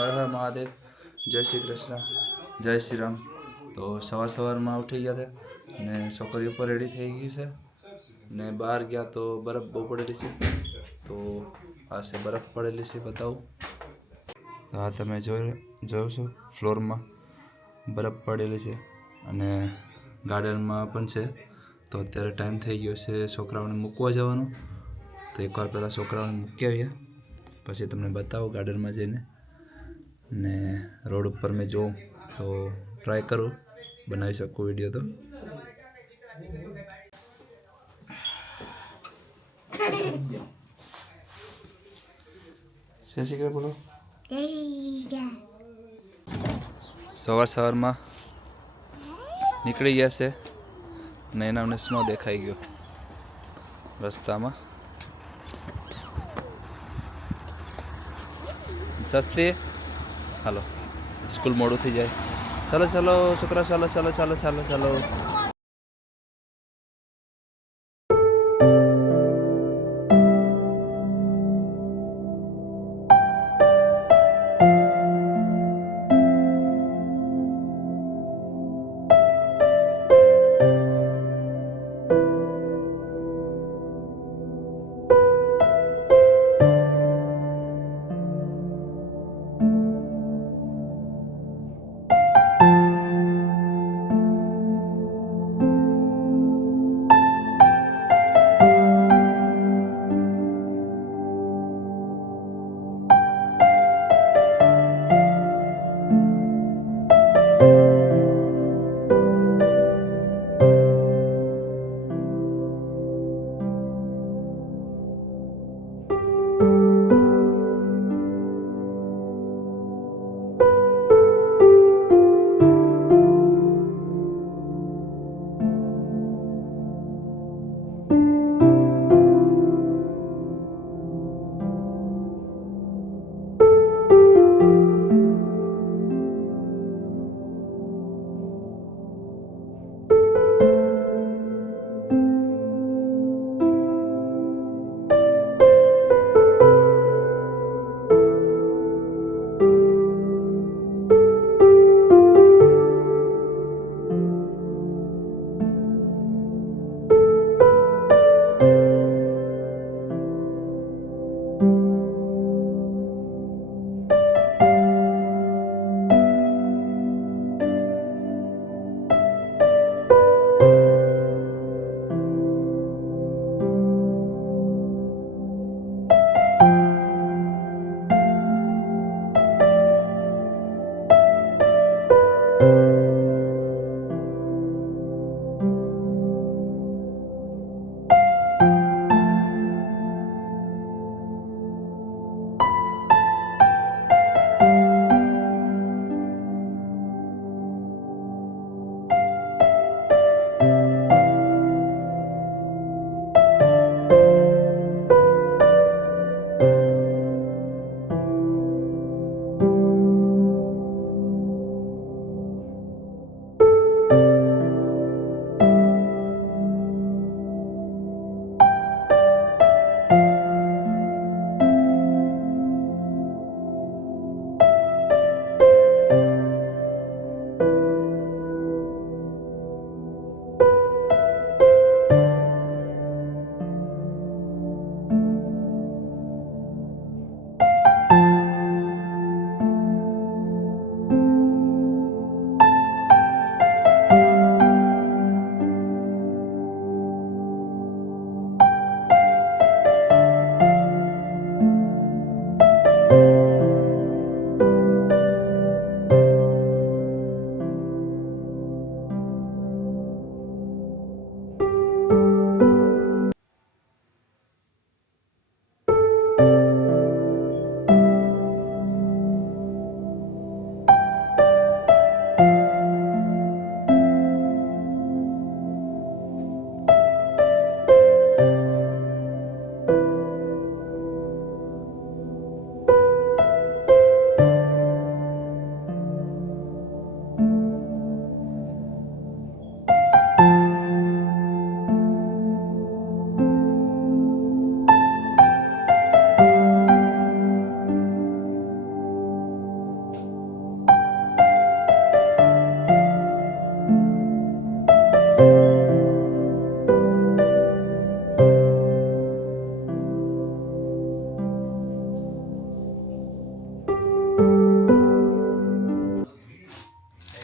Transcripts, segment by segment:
હર હર મહાદેવ, જય શ્રી કૃષ્ણ, જય શ્રી રામ. તો સવારમાં ઉઠી ગયા હતા ને છોકરી ઉપર રેડી થઈ ગઈ છે ને બહાર ગયા તો બરફ બહુ પડેલી છે. તો આ છે બરફ પડેલી છે, બતાવું. હા, તમે જોયો છો ફ્લોરમાં બરફ પડેલી છે અને ગાર્ડનમાં પણ છે. તો અત્યારે ટાઈમ થઈ ગયો છે છોકરાઓને મૂકવા જવાનો. તો એકવાર પહેલાં છોકરાઓને મૂકી આવ્યા, પછી તમને બતાવો ગાર્ડનમાં જઈને. ને રોડ ઉપર મેં જોઉં તો ટ્રાય કરું બનાવી શકું વિડીયો. તો શું શીખે બોલો. સવારમાં નીકળી ગયા છે ને એના અમને સ્નો દેખાઈ ગયો રસ્તામાં. સસ્તી હાલો, સ્કૂલ મોડું થઈ જાય. ચાલો ચાલો છોકરા, ચાલો ચાલો ચાલો ચાલો ચાલો.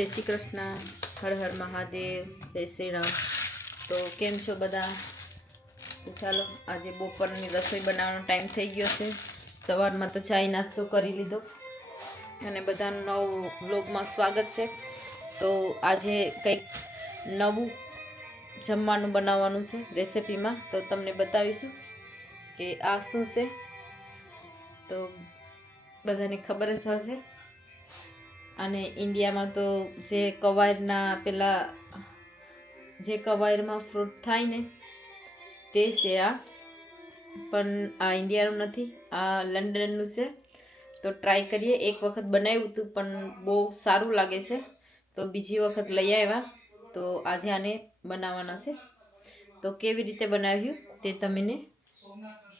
જય શ્રી કૃષ્ણ, હર હર મહાદેવ, જય શ્રી રામ. તો કેમ છો બધા? તો ચાલો આજે બપોરની રસોઈ બનાવવાનો ટાઈમ થઈ ગયો છે. સવારમાં તો ચાય નાસ્તો કરી લીધો અને બધાનું નવું વ્લોગમાં સ્વાગત છે. તો આજે કંઈક નવું જમવાનું બનાવવાનું છે રેસિપીમાં, તો તમને બતાવીશું કે આ શું છે. તો બધાને ખબર જ હશે. અને ઇન્ડિયામાં તો જે કવાયરના પેલા જે કવાયરમાં ફ્રૂટ થાય ને તે છે આ, પણ આ ઇન્ડિયાનું નથી, આ લંડનનું છે. તો ટ્રાય કરીએ. એક વખત બનાવ્યું હતું પણ બહુ સારું લાગે છે, તો બીજી વખત લઈ આવ્યા. તો આજે આને બનાવવાના છે. તો કેવી રીતે બનાવ્યું તે તમને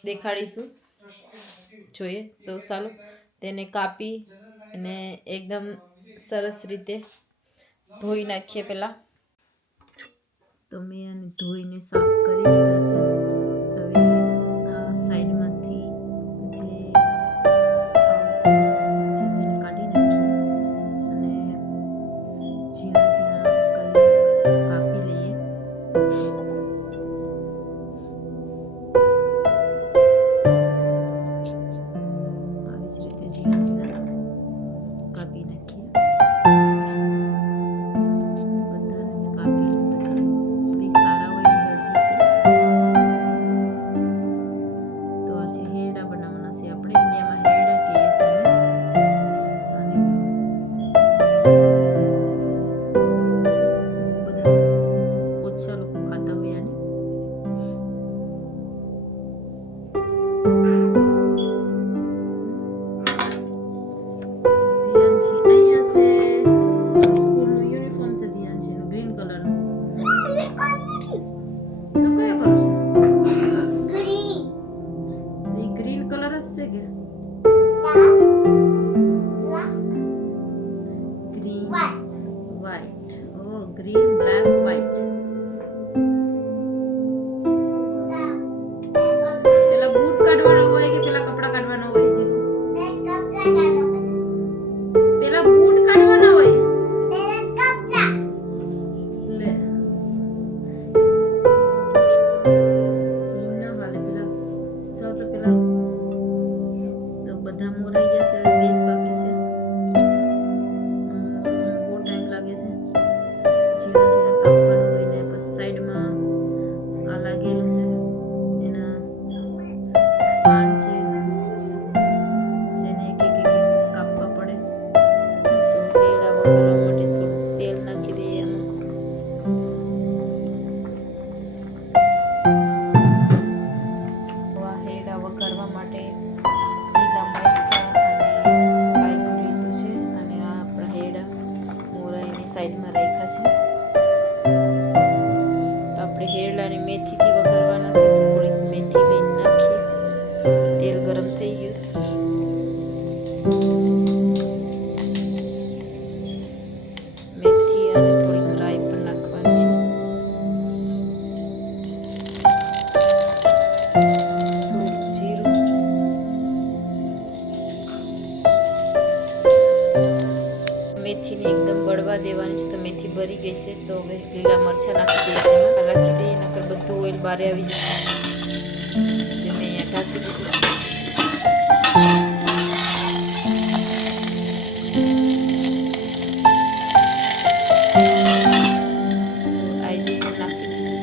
દેખાડીશું. જોઈએ તો ચાલો તેને કાપી અને એકદમ સરસ રીતે ધોઈ નાખીએ. પહેલાં તો મેં આને ધોઈને સાફ કરી લીધા છે. હવે આ સાઈડમાંથી જે તેને કાઢી નાખીએ અને ઝીણા ઝીણા કરી કાપી લઈએ. આવી જ રીતે ઝીણા ઝીણા કાપી નાખીએ. Green, black, white. પેલા બૂટ કાઢવાના હોય કે પેલા કપડા કાઢવાના હોય? પેલા બૂટ કાઢવાના હોય. લે ના હાલે. પેલા સૌ તો પેલા તો બધા મોરાઈ ગયા છે. હવે બે જ બાકી છે. બહુ ટાઈમ લાગે છે. ઝીણા ઝીણા કાપવાનું હોય ને પછી સાઈડમાં આ લાગેલું છે એના પાન છે, તેને એક એક એક કાપવા પડે. તો હેડા વઘારવા માટે થોડું તેલ નાખી દઈએ એમાં. આ હેડા વઘારવા માટે લીલા મરચાં અને કાયલું લીધું છે અને આ આપણા હેડા મોરાઈને સાઈડમાં રાખ્યા છે. તો આપણે હેરડાને મેથીથી વઘારવાના છે. તો થોડીક મેથી લઈને નાખીએ. તેલ ગરમ થઈ ગયું. મેથી અને થોડીક રાઈ પણ નાખવાની છે. થોડુંક જીરું. મેથીને એકદમ બળવા દેવાની છે. તો મેથી ભરી ગઈ છે. તો હવે લીલા મરચાં નાખી દઈએ. તેમાં રાખી દઈએ, નકર બધું ઓઇલ બહાર આવી જાય. જે મેં અહીંયા ઢાંકી દીધું. આઈડી પણ નાખી દીધું.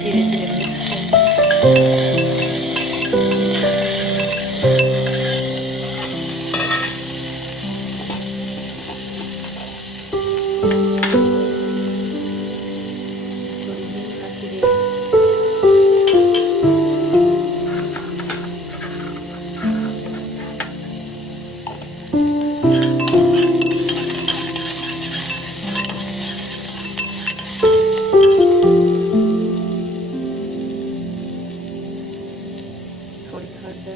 ધીરે ધીરે મિક્સ કરી. થોડી હિંગ નાખી દઈએ. થોડીક હળદર.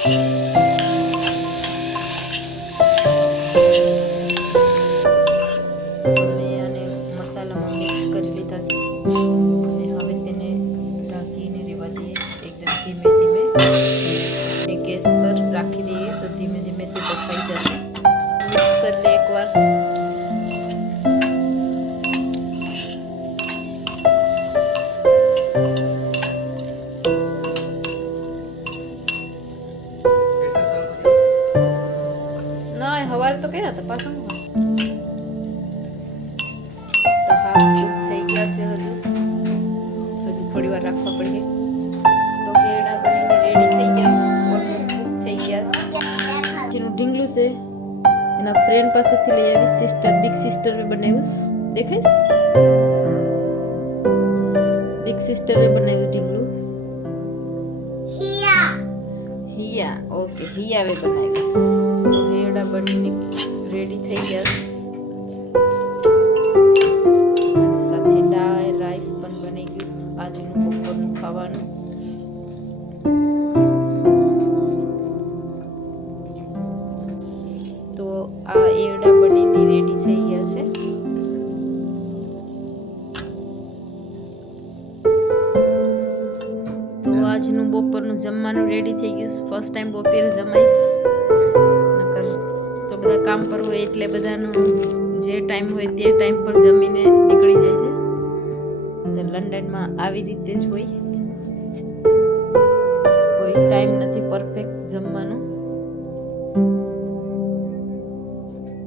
મેં આને મસાલામાં મિક્સ કરી લીધા છે અને હવે તેને ઢાંકીને રહેવા દઈએ એકદમ ધીમે ધીમે અને ગેસ પર રાખી દઈએ તો ધીમે ધીમે તે બફાઈ જશે. મિક્સ કરી લે એકવાર. ના હવારે તો કર્યા હતા પાછા તો હાફ કુક થઈ ગયા છે. હજુ થોડી વાર રાખવા પડે. તો કેળા બનીને રેડી થઈ ગયા, ઓલમોસ્ટ કુક થઈ ગયા છે. જેનું ઢીંગલું છે એના ફ્રેન્ડ પાસેથી લઈ આવી, સિસ્ટર બિગ સિસ્ટરે બનાવ્યું. દેખાઈશ બિગ સિસ્ટરે બનાવ્યું ઢીંગલું. હિયા ઓકે હિયાવે બનાવીશ. તો હેડા બનીને રેડી થઈ ગયા. સાથે દાળ રાઈસ પણ બની ગયું આજનું બપોરનું ખાવાનું. તો આ એવડા બનીને રેડી થઈ ગયા છે. તો આજનું બપોરનું જમવાનું રેડી થઈ ગયું. ફર્સ્ટ ટાઈમ બપોરે જમાઈશ. નકર તો બધા કામ પર હોય એટલે બધાનું જે ટાઈમ હોય તે ટાઈમ પર જમીને નીકળી જાય છે. તો લંડનમાં આવી રીતે જ હોય, કોઈ ટાઈમ નથી પરફેક્ટ જમવાનું.